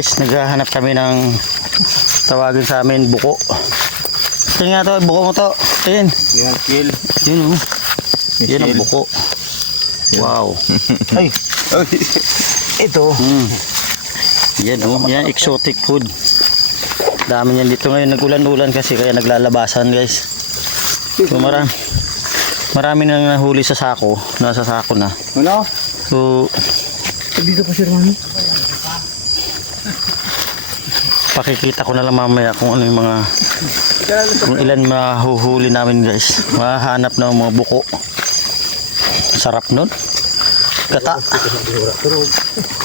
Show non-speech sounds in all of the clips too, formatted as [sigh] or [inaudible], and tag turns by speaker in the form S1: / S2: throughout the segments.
S1: guys, naghahanap kami ng tawagin sa amin buko. Tingnan nga to, buko mo to. Tingin.
S2: Yan, kill.
S1: Yun oh. Yan ang buko. Wow. [laughs]
S2: Ay. Ito.
S1: Mm. Yan oh, yan exotic food. Dami niyan dito ngayon nagulan-ulan kasi kaya naglalabasan guys. So marami, marami nang nahuli sa sako, nasa sako na.
S2: Ano?
S1: So
S2: Dito pa si Romano.
S1: Pakikita ko na lang mamaya kung ano yung mga kung ilan mahuhuli namin guys. Mahanap na mga buko. Sarap nun. Gata.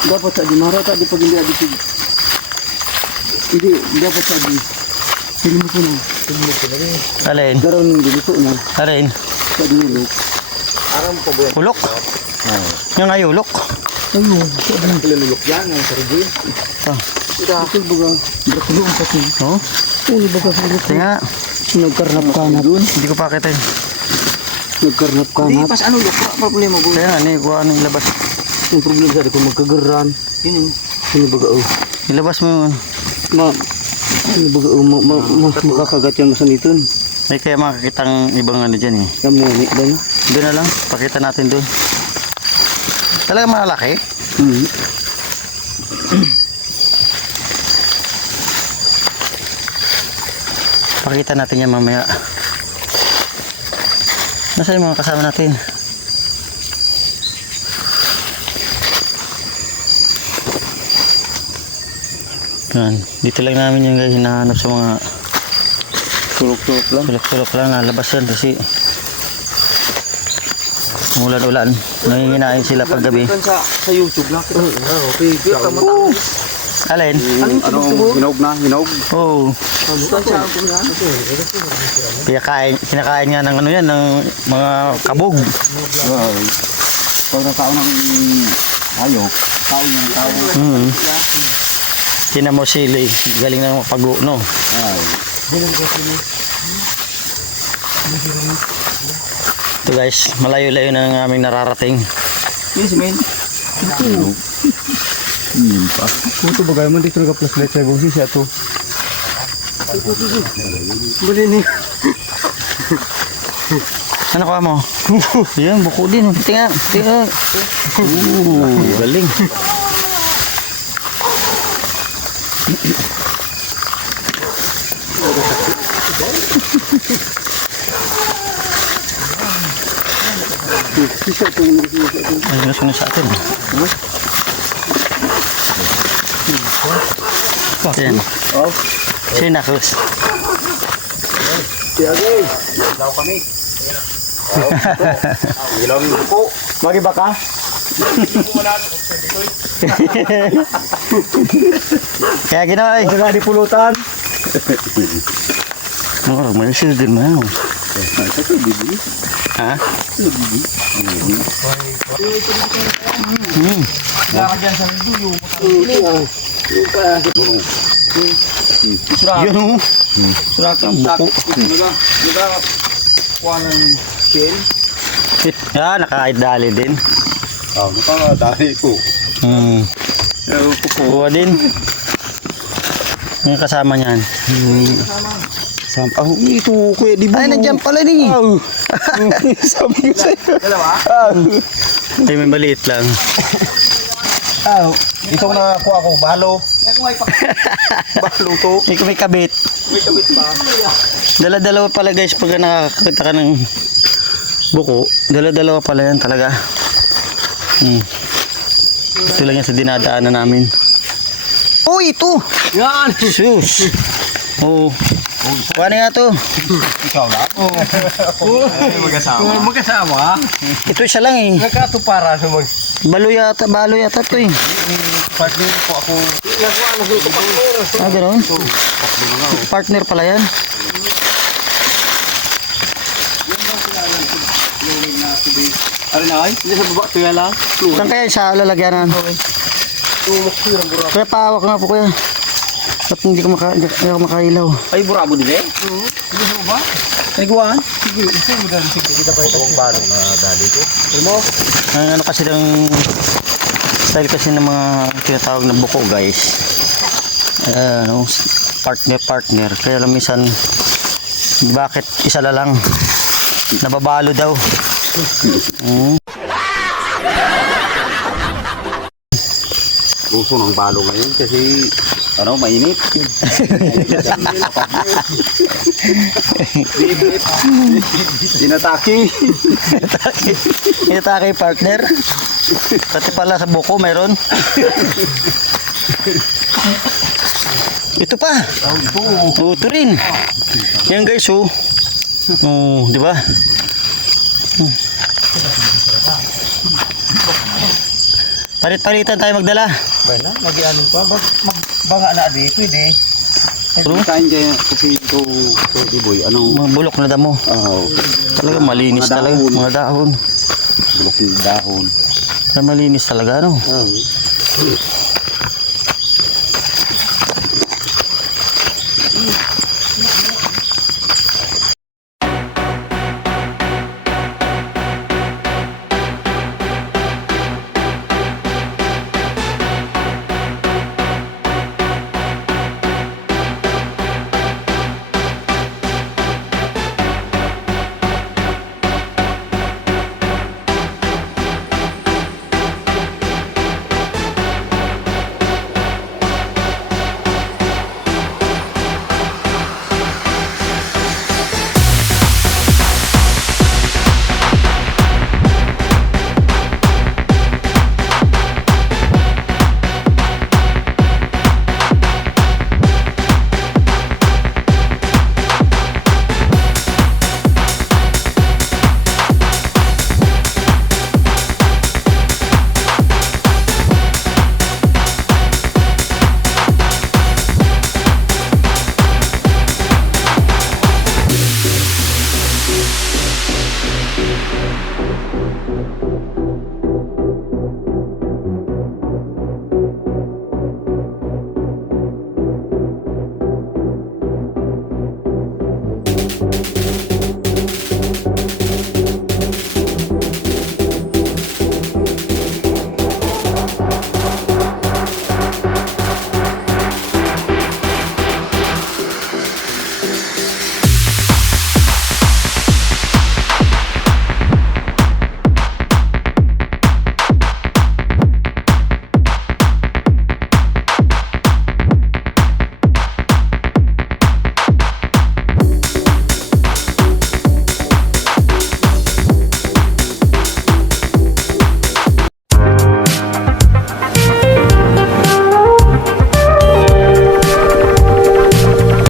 S2: Dapat sa di mara di pag hindi adi Hindi, dapat sa di. Film mo ko na. Ko na rin.
S1: Alin?
S2: Daron ng dito na.
S1: Alin?
S2: Sa di nilok. Aram ko ba?
S1: Ulok? Yung ayulok?
S2: Ayun, sa di pilanulok yan. Ang sarili.
S1: Ah.
S2: Ito baga.
S1: Oh,
S2: Ulo sa ulo.
S1: tinga.
S2: Nagkarnap ka na dun.
S1: Hindi ko pa kita yun.
S2: Nagkarnap ka na. pas ano lok? Problema ko.
S1: Kaya nga, ni, kuha ano ilabas.
S2: Yung problema sa kung magkagaran. Yun yung. Ano baga oh.
S1: Ilabas mo yung
S2: Ma, ano baga oh. Ma, ma, ma, makakagat yan sa nito.
S1: May kaya makakitang ibang ano dyan eh.
S2: Kamuni ba na?
S1: Doon na lang, pakita natin doon. Talaga malaki.
S2: Hmm.
S1: Pakita natin yan mamaya. Nasaan yung mga kasama natin? Yan. Dito lang namin yung guys hinahanap sa mga
S2: Tulok-tulok lang.
S1: sulok-sulok lang. Nalabas yan kasi ulan-ulan. Nanginginain sila paggabi.
S2: Sa, sa YouTube lang. Oh, okay.
S1: Alin?
S2: Ano, hinog na, hinog.
S1: Oo. Oh,
S2: na?
S1: kinakain, nga ng ano yan, ng mga kabog.
S2: Wow. Pag natao ng hayop, tao niya ng tao.
S1: Mm. Tinan mo sili, galing na mapago, no?
S2: Ay.
S1: Ito guys, malayo-layo na ang aming nararating.
S2: Yes, man. Ito. Hmm, pa. Puto bagay mo dito ka plus light sa busi siya to. Bali ni.
S1: Ano ka mo? [laughs] Yan, buko din. Tingnan, tingnan. Ooh, galing. Ay, nasunod sa atin. Yan.
S2: Oh.
S1: Sinakos.
S2: Siya guys. Ilaw kami. Ilaw ni po. Magi ba ka?
S1: Kaya ginawa eh.
S2: Sa di pulutan.
S1: Oh, may sila din mo. Ha? Hmm.
S2: Wala ka dyan sa dulo. Yung pa. Suraka.
S1: Yun oh.
S2: Suraka.
S1: Buko.
S2: Naga. Naga. Kuha ng shell.
S1: Ah, nakaidali din.
S2: Ah, nakakadali ko.
S1: Hmm.
S2: Po.
S1: Kuha din. Yung kasama niyan.
S2: Sam ah, ito kuya di ba?
S1: Ay, nandiyan pala ni.
S2: Oh. [laughs] Sabi ko sa'yo. Dalawa? Ah.
S1: Ay, may maliit lang.
S2: Ah. Itong nakuha ko, balo. [laughs] balo to.
S1: May, may kabit.
S2: May kabit pa.
S1: Dala-dalawa pala guys pag nakakita ka ng buko. Dala-dalawa pala yan talaga. Hmm. Ito lang yan sa dinadaanan namin. Oh, ito!
S2: Yan!
S1: Sus! Oh. Kuha na nga to.
S2: Ikaw na? [laughs] Oo. Mag-asawa. Mag-asawa?
S1: Ito isa lang eh.
S2: Nagkatupara sa mag...
S1: Balo yata, balo yata to eh.
S2: Partner po ako. Nakuha na ko partner.
S1: Ah, ganoon? Partner pala yan.
S2: Ano na ay? Hindi sa baba, tuya lang.
S1: Saan kaya sa lalagyanan?
S2: Ko yung.
S1: Kuya, pahawak nga po kuya. Ba't hindi ko, maka, hindi ako makailaw?
S2: Ay, burabo din eh? Oo. Hindi sa baba? Nagawaan? Sige, isa mo dali. Sige, kita pa ito. Kung paano na dali ko. Ano mo?
S1: Ano kasi ng style kasi ng mga tinatawag na buko guys. eh, ano, partner partner. Kaya lang minsan bakit isa na lang nababalo daw. Mm.
S3: Puso ng balo ngayon kasi ano, mainit. Tinataki.
S1: Ito kay partner. Pati pala sa buko mayroon. Ito pa. Oh, ito rin. Yan guys, oh. Oh, di ba? Hmm. Palit-palitan tayo magdala.
S2: Ba na, mag-ano pa, bag, magbaga na di, pwede.
S1: Bro,
S3: Kain kaya kasi ito, Sorry boy, anong
S1: mga bulok na damo.
S3: ah,
S1: Talaga malinis
S3: Mga
S1: talaga.
S3: dahon.
S1: Mga dahon.
S3: bulok ng dahon.
S1: Talaga malinis talaga, no?
S3: Ah,